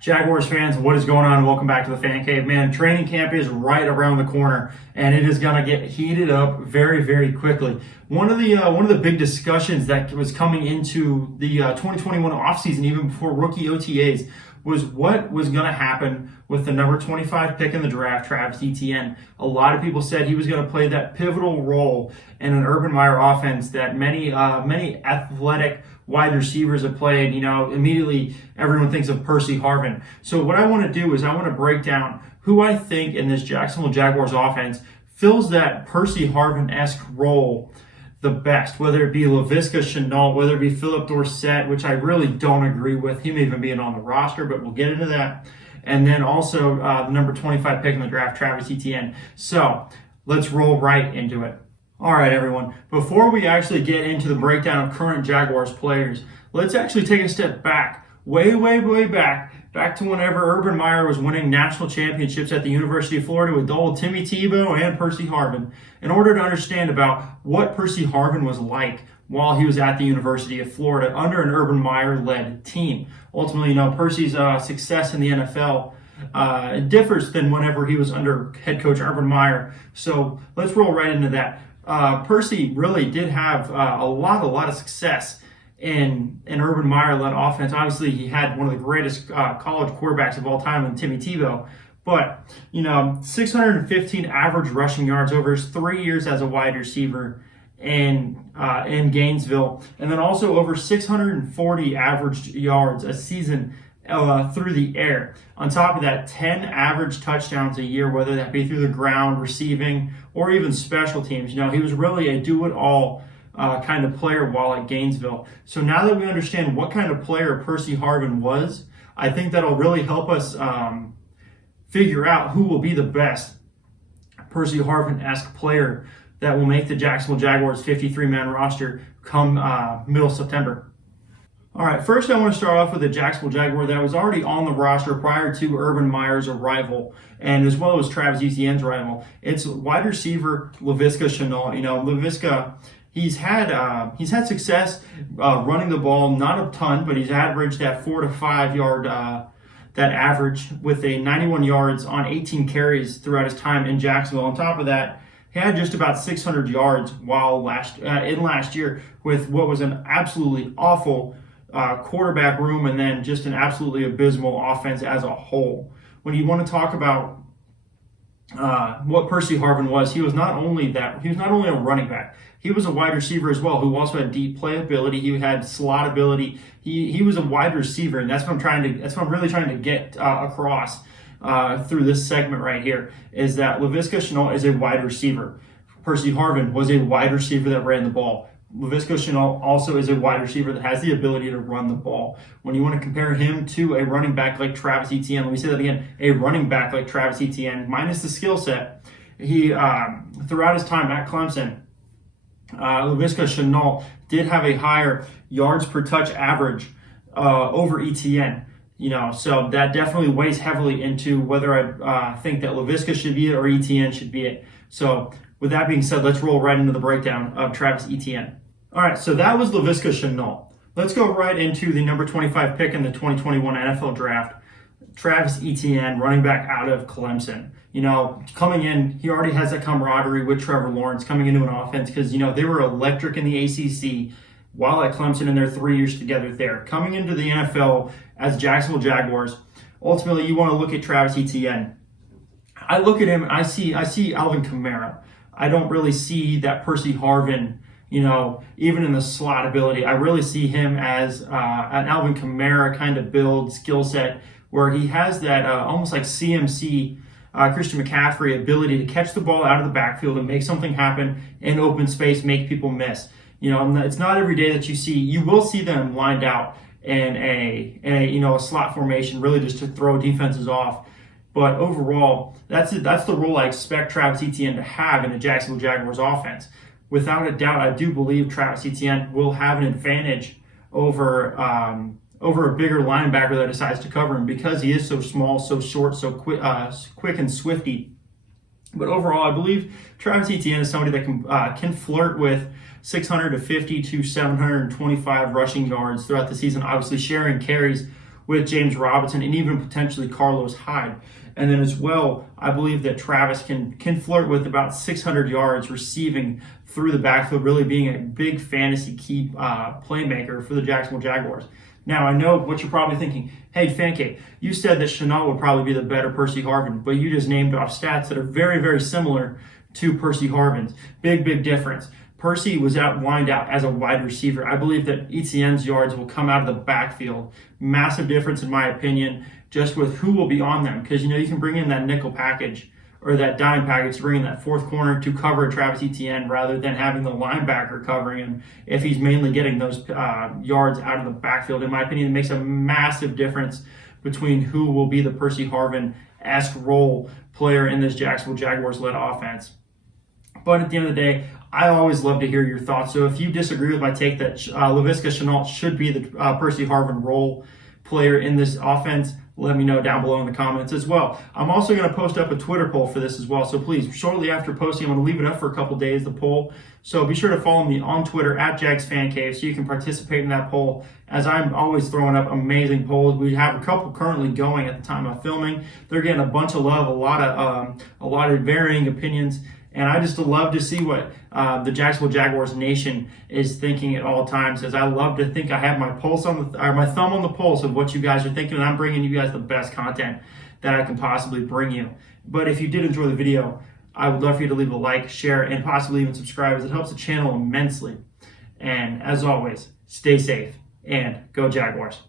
Jaguars fans, what is going on? Welcome back to the Fan Cave. Man, training camp is right around the corner, and it is going to get heated up very, very quickly. One of the big discussions that was coming into the 2021 offseason, even before rookie OTAs, was what was going to happen with the number 25 pick in the draft, Travis Etienne. A lot of people said he was going to play that pivotal role in an Urban Meyer offense that many athletic wide receivers have played. Immediately everyone thinks of Percy Harvin. So what I want to do is I want to break down who I think in this Jacksonville Jaguars offense fills that Percy Harvin-esque role the best, whether it be Laviska Shenault, whether it be Philip Dorsett, which I really don't agree with, him even being on the roster, but we'll get into that. And then also the number 25 pick in the draft, Travis Etienne. So let's roll right into it. All right, everyone. Before we actually get into the breakdown of current Jaguars players, let's actually take a step back, way back to whenever Urban Meyer was winning national championships at the University of Florida with old Timmy Tebow and Percy Harvin, in order to understand about what Percy Harvin was like while he was at the University of Florida under an Urban Meyer-led team. Ultimately, Percy's success in the NFL differs than whenever he was under head coach Urban Meyer. So let's roll right into that. Percy really did have a lot of success in an Urban Meyer-led offense. Obviously, he had one of the greatest college quarterbacks of all time in Timmy Tebow. But, 615 average rushing yards over his 3 years as a wide receiver in Gainesville. And then also over 640 average yards a season through the air. On top of that, 10 average touchdowns a year, whether that be through the ground, receiving, or even special teams. He was really a do-it-all kind of player while at Gainesville. So now that we understand what kind of player Percy Harvin was, I think that'll really help us figure out who will be the best Percy Harvin-esque player that will make the Jacksonville Jaguars 53-man roster come middle September. All right, first I want to start off with a Jacksonville Jaguar that was already on the roster prior to Urban Meyer's arrival, and as well as Travis Etienne's arrival. It's wide receiver Laviska Shenault. Laviska, he's had success running the ball, not a ton, but he's averaged that 4 to 5 yard that average with a 91 yards on 18 carries throughout his time in Jacksonville. On top of that, he had just about 600 yards while last year with what was an absolutely awful quarterback room, and then just an absolutely abysmal offense as a whole. When you want to talk about what Percy Harvin was, he was not only a running back, he was a wide receiver as well, who also had deep playability. He had slot ability. He was a wide receiver, and that's what I'm really trying to get across through this segment right here, is that Laviska Shenault is a wide receiver. Percy Harvin was a wide receiver that ran the ball. Laviska Shenault also is a wide receiver that has the ability to run the ball. When you want to compare him to a running back like Travis Etienne, let me say that again, a running back like Travis Etienne, minus the skill set, he throughout his time at Clemson, Laviska Shenault did have a higher yards per touch average over Etienne. So that definitely weighs heavily into whether I think that Laviska should be it or Etienne should be it. So with that being said, let's roll right into the breakdown of Travis Etienne. All right, so that was Laviska Shenault. Let's go right into the number 25 pick in the 2021 NFL Draft, Travis Etienne, running back out of Clemson. Coming in, he already has that camaraderie with Trevor Lawrence coming into an offense because, they were electric in the ACC while at Clemson in their 3 years together there. Coming into the NFL as Jacksonville Jaguars, ultimately you want to look at Travis Etienne. I look at him and I see Alvin Kamara. I don't really see that Percy Harvin, even in the slot ability. I really see him as an Alvin Kamara kind of build skill set where he has that almost like CMC Christian McCaffrey ability to catch the ball out of the backfield and make something happen in open space, make people miss. It's not every day that you will see them lined out in a slot formation, really just to throw defenses off. But overall, that's the role I expect Travis Etienne to have in the Jacksonville Jaguars offense. Without a doubt, I do believe Travis Etienne will have an advantage over a bigger linebacker that decides to cover him because he is so small, so short, so quick and swifty. But overall, I believe Travis Etienne is somebody that can flirt with 650 to 725 rushing yards throughout the season, obviously sharing carries with James Robinson and even potentially Carlos Hyde. And then as well, I believe that Travis can flirt with about 600 yards receiving through the backfield, really being a big fantasy key playmaker for the Jacksonville Jaguars. Now, I know what you're probably thinking. Hey, Fancake, you said that Shenault would probably be the better Percy Harvin, but you just named off stats that are very, very similar to Percy Harvin's. Big, big difference. Percy was lined out as a wide receiver. I believe that Etienne's yards will come out of the backfield. Massive difference, in my opinion, just with who will be on them. Because, you can bring in that nickel package or that dime package to bring in that fourth corner to cover Travis Etienne rather than having the linebacker covering him if he's mainly getting those yards out of the backfield. In my opinion, it makes a massive difference between who will be the Percy Harvin-esque role player in this Jacksonville Jaguars-led offense. But at the end of the day, I always love to hear your thoughts. So if you disagree with my take that Laviska Shenault should be the Percy Harvin role player in this offense, let me know down below in the comments as well. I'm also going to post up a Twitter poll for this as well. So please, shortly after posting, I'm going to leave it up for a couple days, the poll. So be sure to follow me on Twitter at JagsFanCave so you can participate in that poll, as I'm always throwing up amazing polls. We have a couple currently going at the time of filming. They're getting a bunch of love, a lot of varying opinions. And I just love to see what the Jacksonville Jaguars nation is thinking at all times, as I love to think I have my pulse on my thumb on the pulse of what you guys are thinking, and I'm bringing you guys the best content that I can possibly bring you. But if you did enjoy the video, I would love for you to leave a like, share, and possibly even subscribe, as it helps the channel immensely. And as always, stay safe and go Jaguars.